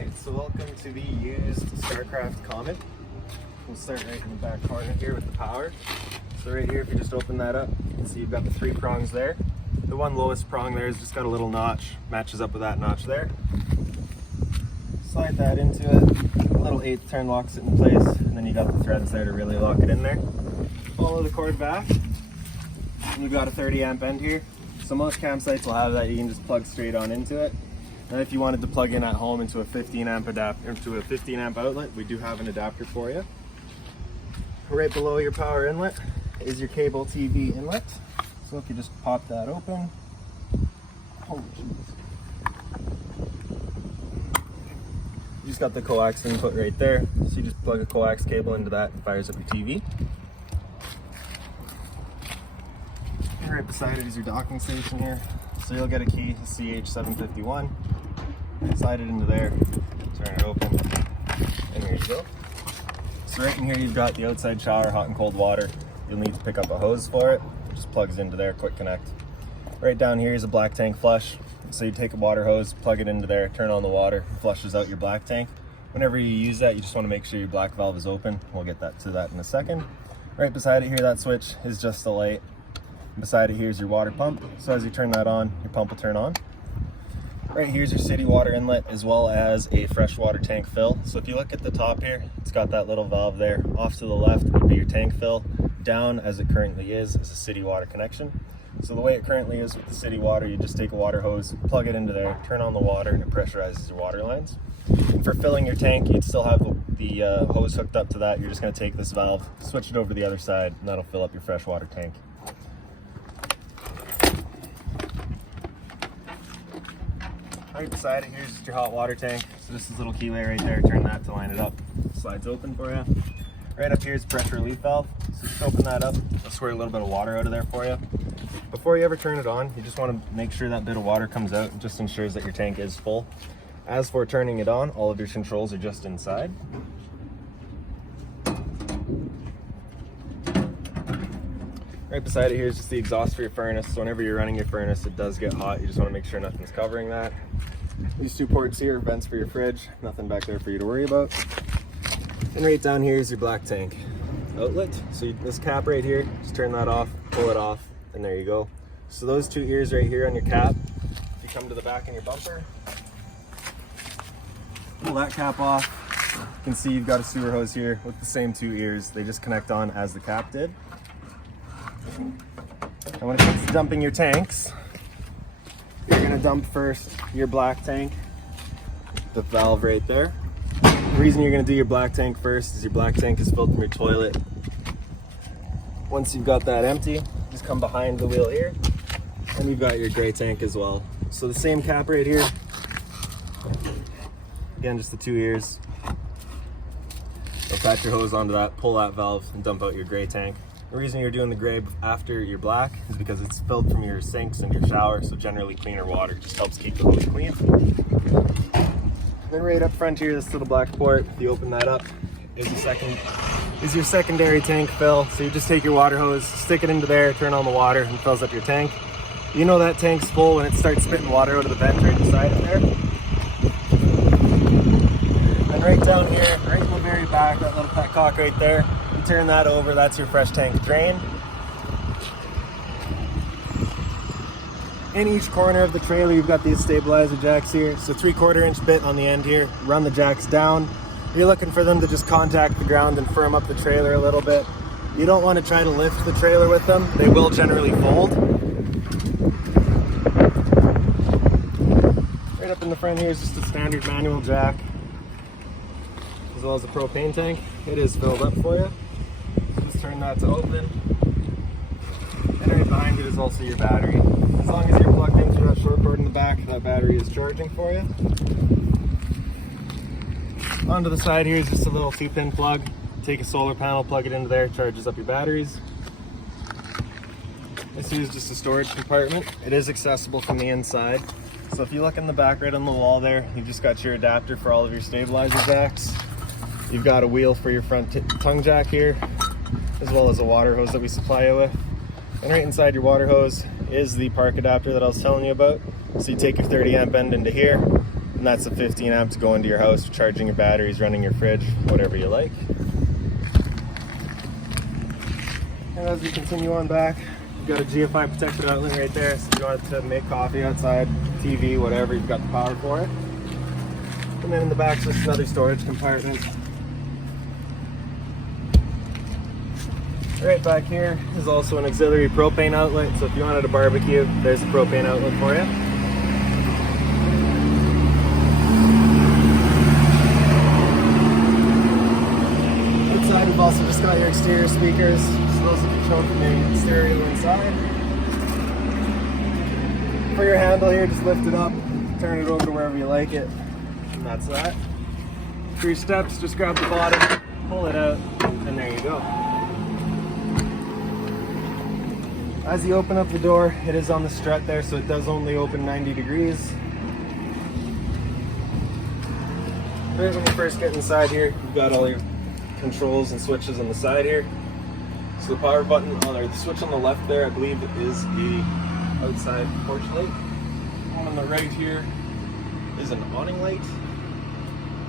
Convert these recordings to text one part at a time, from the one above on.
Alright, so welcome to the used Starcraft Comet. We'll start right in the back corner here with the power. So right here, if you just open that up, you can see you've got the 3 prongs there. The one lowest prong there has just got a little notch, matches up with that notch there. Slide that into it, a little 8th turn locks it in place, and then you got the threads there to really lock it in there. Follow the cord back, and you've got a 30 amp end here. So most campsites will have that, you can just plug straight on into it. And if you wanted to plug in at home into a 15 amp adapter, into a 15 amp outlet, we do have an adapter for you. Right below your power inlet is your cable TV inlet. So if you just pop that open, oh geez. You just got the coax input right there. So you just plug a coax cable into that and fires up your TV. And right beside it is your docking station here. So you'll get a key, CH751. Slide it into there, turn it open, and here you go. So right in here you've got the outside shower, hot and cold water. You'll need to pick up a hose for it. It just plugs into there, quick connect. Right down here is a black tank flush. So you take a water hose, plug it into there, turn on the water, flushes out your black tank. Whenever you use that, you just want to make sure your black valve is open. We'll get to that in a second. Right beside it here, that switch is just a light. Beside it here is your water pump. So as you turn that on, your pump will turn on. Right here's your city water inlet as well as a freshwater tank fill. So if you look at the top here, it's got that little valve there. Off to the left would be your tank fill. Down, as it currently is a city water connection. So the way it currently is with the city water, you just take a water hose, plug it into there, turn on the water, and it pressurizes your water lines. And for filling your tank, you'd still have the hose hooked up to that. You're just going to take this valve, switch it over to the other side, and that'll fill up your freshwater tank. Right beside it, here's your hot water tank. So just this little keylay right there, turn that to line it up. Slides open for you. Right up here is pressure relief valve. So just open that up, I'll squirt a little bit of water out of there for you. Before you ever turn it on, you just want to make sure that bit of water comes out. It just ensures that your tank is full. As for turning it on, all of your controls are just inside. Right beside it here is just the exhaust for your furnace. So whenever you're running your furnace, it does get hot. You just want to make sure nothing's covering that. These 2 ports here are vents for your fridge. Nothing back there for you to worry about. And right down here is your black tank outlet. So this cap right here, just turn that off, pull it off, and there you go. So those 2 ears right here on your cap, if you come to the back in your bumper, pull that cap off. You can see you've got a sewer hose here with the same 2 ears. They just connect on as the cap did. And when it comes to dumping your tanks, you're going to dump first your black tank, the valve right there. The reason you're going to do your black tank first is your black tank is filled from your toilet. Once you've got that empty, just come behind the wheel here, and you've got your gray tank as well. So the same cap right here, again just the 2 ears. Attach your hose onto that, pull that valve, and dump out your gray tank. The reason you're doing the gray after your black is because it's filled from your sinks and your shower, so generally cleaner water just helps keep the hose clean. Then right up front here, this little black port, if you open that up, is your secondary tank fill. So you just take your water hose, stick it into there, turn on the water, and it fills up your tank. You know that tank's full when it starts spitting water out of the vent right beside it there. And right down here, right in the very back, that little petcock right there, you turn that over, that's your fresh tank drain. In each corner of the trailer, you've got these stabilizer jacks here. So 3/4 inch bit on the end here, run the jacks down. You're looking for them to just contact the ground and firm up the trailer a little bit. You don't want to try to lift the trailer with them. They will generally fold. Right up in the front here is just a standard manual jack, as well as a propane tank. It is filled up for you. So just turn that to open. And right behind it is also your battery. As long as you're plugged into that short cord in the back, that battery is charging for you. Onto the side here is just a little 2-pin plug. Take a solar panel, plug it into there, charges up your batteries. This is just a storage compartment. It is accessible from the inside. So if you look in the back right on the wall there, you've just got your adapter for all of your stabilizer jacks. You've got a wheel for your front tongue jack here, as well as a water hose that we supply you with. And right inside your water hose is the park adapter that I was telling you about. So you take your 30 amp end into here, And that's the 15 amp to go into your house for charging your batteries, running your fridge, whatever you like. And as we continue on back, you've got a GFI protected outlet right there, so if you want to make coffee outside, TV, whatever, you've got the power for it. And then in the back is just another storage compartment. Right back here is also an auxiliary propane outlet, so if you wanted a barbecue, there's a propane outlet for you. Outside we've also just got your exterior speakers, so those will control from the stereo inside. For your handle here, just lift it up, turn it over to wherever you like it, and that's that. For your steps, just grab the bottom, pull it out, and there you go. As you open up the door, it is on the strut there, so it does only open 90 degrees. Right when you first get inside here, you've got all your controls and switches on the side here. So the power button, or the switch on the left there, I believe it is the outside porch light. The one on the right here is an awning light.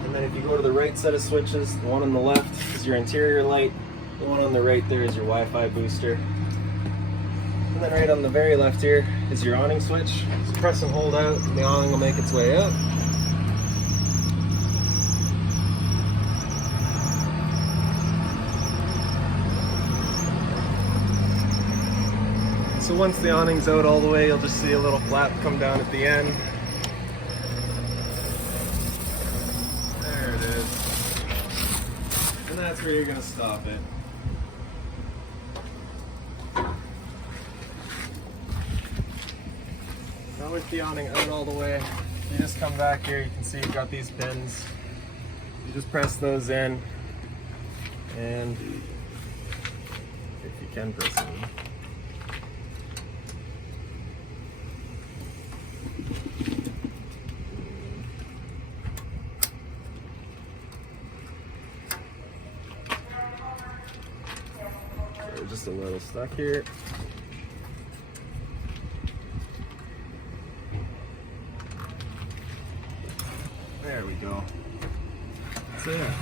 And then if you go to the right set of switches, the one on the left is your interior light. The one on the right there is your Wi-Fi booster. And then right on the very left here is your awning switch. Just press and hold out, and the awning will make its way out. So once the awning's out all the way, you'll just see a little flap come down at the end. There it is. And that's where you're going to stop it. Now with the awning out all the way, you just come back here, you can see you've got these pins. You just press those in, and if you can press them. So just a little stuck here. There we go. So yeah,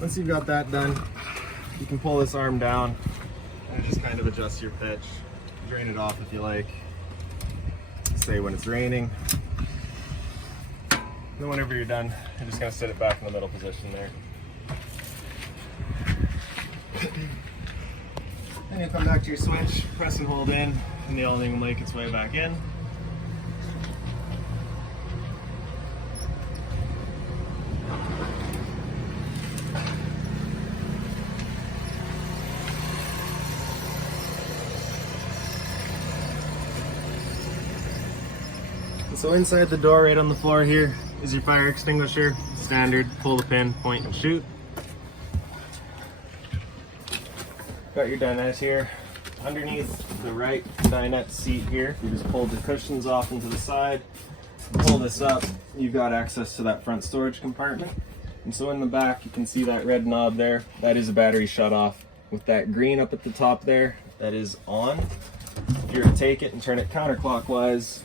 once you've got that done, you can pull this arm down and just kind of adjust your pitch. Drain it off if you like. Say when it's raining. Then whenever you're done, you're just going to sit it back in the middle position there. Then you come back to your switch, press and hold in, and the awning will make its way back in. So inside the door, right on the floor here, is your fire extinguisher. Standard, pull the pin, point and shoot. Got your dinette here. Underneath the right dinette seat here, you just pull the cushions off into the side, pull this up, you've got access to that front storage compartment. And so in the back, you can see that red knob there. That is a battery shut off. With that green up at the top there, that is on. If you were to take it and turn it counterclockwise,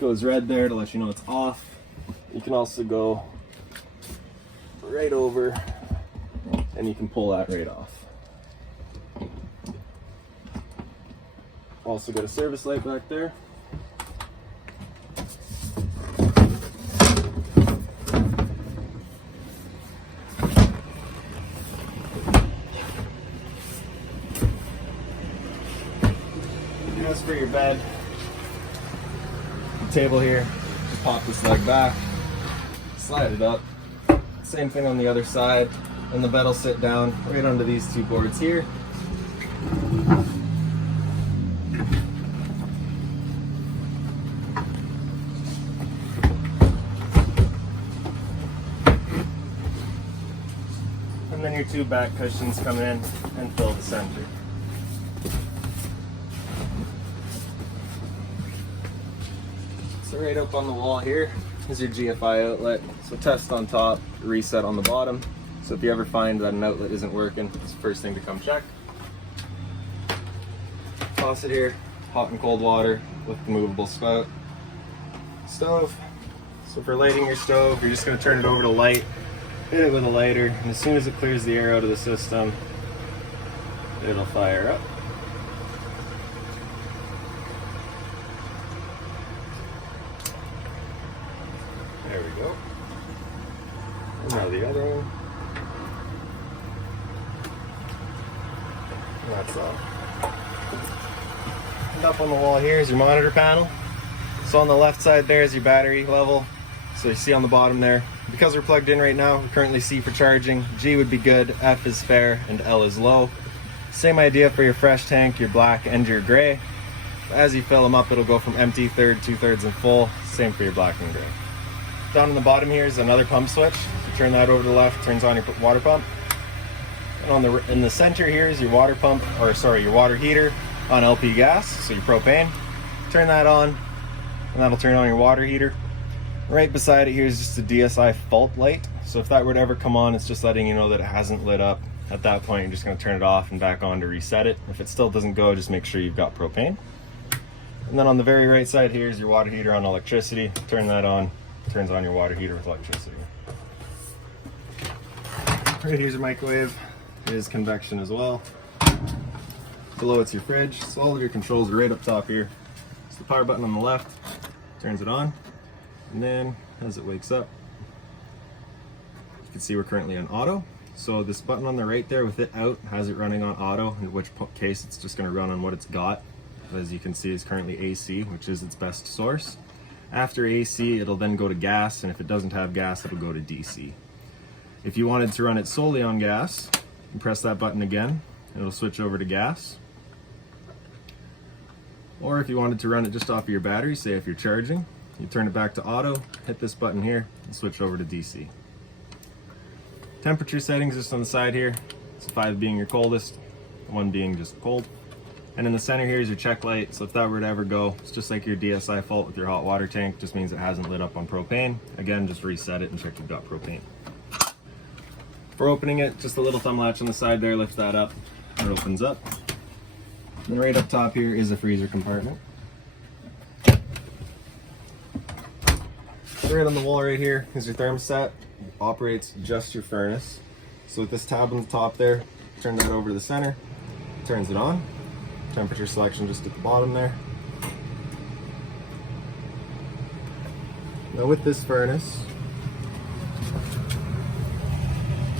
goes red there to let you know it's off. You can also go right over and you can pull that right off. Also got a service light back there. As for your bed, table here, just pop this leg back, slide it up. Same thing on the other side, and the bed will sit down right under these two boards here. And then your two back cushions come in and fill the center. So right up on the wall here is your GFI outlet. So test on top, reset on the bottom. So if you ever find that an outlet isn't working, it's the first thing to come check. Faucet here, hot and cold water with the movable spout. Stove, So for lighting your stove, you're just going to turn it over to light, hit it with a lighter, and as soon as it clears the air out of the system, it'll fire up. There we go. And now the other one. And that's off. And up on the wall here is your monitor panel. So on the left side there is your battery level. So you see on the bottom there, because we're plugged in right now, we currently C for charging, G would be good, F is fair, and L is low. Same idea for your fresh tank, your black, and your gray. As you fill them up, it'll go from empty, third, 2/3, and full. Same for your black and gray. Down in the bottom here is another pump switch. You turn that over to the left, turns on your water pump. And in the center here is your water pump, or sorry, your water heater on LP gas, so your propane. Turn that on, and that'll turn on your water heater. Right beside it here is just a DSI fault light. So if that were to ever come on, it's just letting you know that it hasn't lit up. At that point, you're just going to turn it off and back on to reset it. If it still doesn't go, just make sure you've got propane. And then on the very right side here is your water heater on electricity. Turn that on, turns on your water heater with electricity. Right here's your microwave. It is convection as well. Below it's your fridge. So all of your controls are right up top here. It's the power button on the left, turns it on. And then as it wakes up, you can see we're currently on auto. So this button on the right there with it out has it running on auto, in which case it's just going to run on what it's got. As you can see, it's currently AC, which is its best source. After AC, it'll then go to gas, and if it doesn't have gas, it'll go to DC. If you wanted to run it solely on gas, you press that button again, it'll switch over to gas. Or if you wanted to run it just off of your battery, say if you're charging, you turn it back to auto, hit this button here, and switch over to DC. Temperature settings just on the side here. So 5 being your coldest, 1 being just cold. And in the center here is your check light. So if that were to ever go, it's just like your DSI fault with your hot water tank. Just means it hasn't lit up on propane. Again, just reset it and check you've got propane. For opening it, just a little thumb latch on the side there, lift that up, it opens up. And right up top here is a freezer compartment. Right on the wall right here is your thermostat. It operates just your furnace. So with this tab on the top there, turn that over to the center, turns it on. Temperature selection just at the bottom there. Now with this furnace,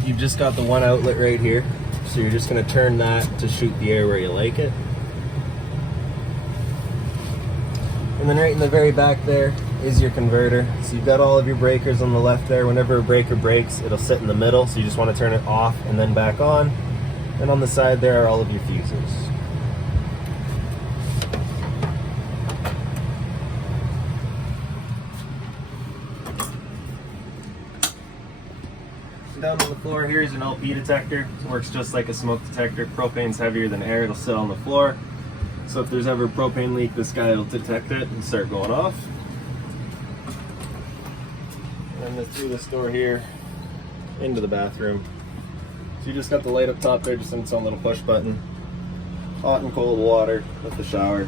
you've just got the one outlet right here. So you're just going to turn that to shoot the air where you like it. And then right in the very back there is your converter. So you've got all of your breakers on the left there. Whenever a breaker breaks, it'll sit in the middle. So you just want to turn it off and then back on. And on the side there are all of your fuses. Down on the floor here is an LP detector. It works just like a smoke detector. Propane's heavier than air, it'll sit on the floor. So if there's ever a propane leak, this guy will detect it and start going off. And then through this door here, into the bathroom. So you just got the light up top there, just on its own little push button. Hot and cold water with the shower.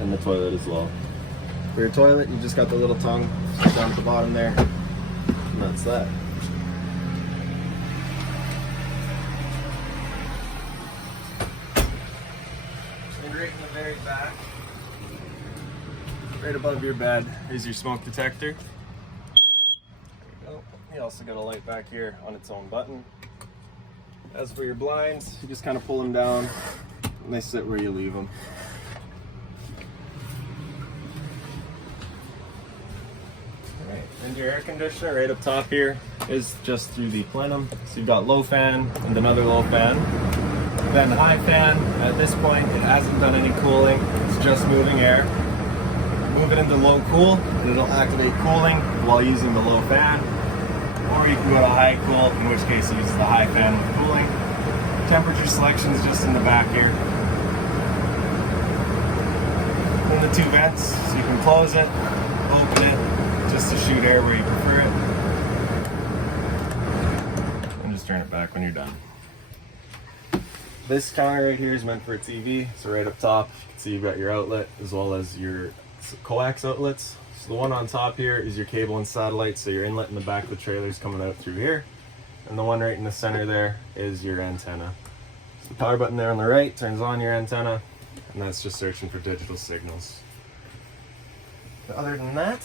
And the toilet as well. For your toilet, you just got the little tongue down at the bottom there. And that's that. Right in the very back, right above your bed, is your smoke detector. There you go. You also got a light back here on its own button. As for your blinds, you just kind of pull them down and they sit where you leave them. Alright, and your air conditioner right up top here is just through the plenum. So you've got low fan and another low fan. Then high fan, at this point it hasn't done any cooling, it's just moving air. Move it into low cool and it'll activate cooling while using the low fan. Or you can go to high cool, in which case it uses the high fan with cooling. Temperature selection is just in the back here. And the 2 vents, so you can close it, open it, just to shoot air where you prefer it. And just turn it back when you're done. This counter right here is meant for a TV, so right up top, you can see you've got your outlet as well as your coax outlets. So the one on top here is your cable and satellite, so your inlet in the back of the trailer is coming out through here. And the one right in the center there is your antenna. So the power button there on the right turns on your antenna, and that's just searching for digital signals. But other than that,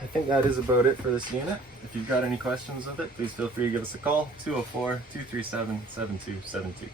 I think that is about it for this unit. If you've got any questions with it, please feel free to give us a call, 204-237-7272.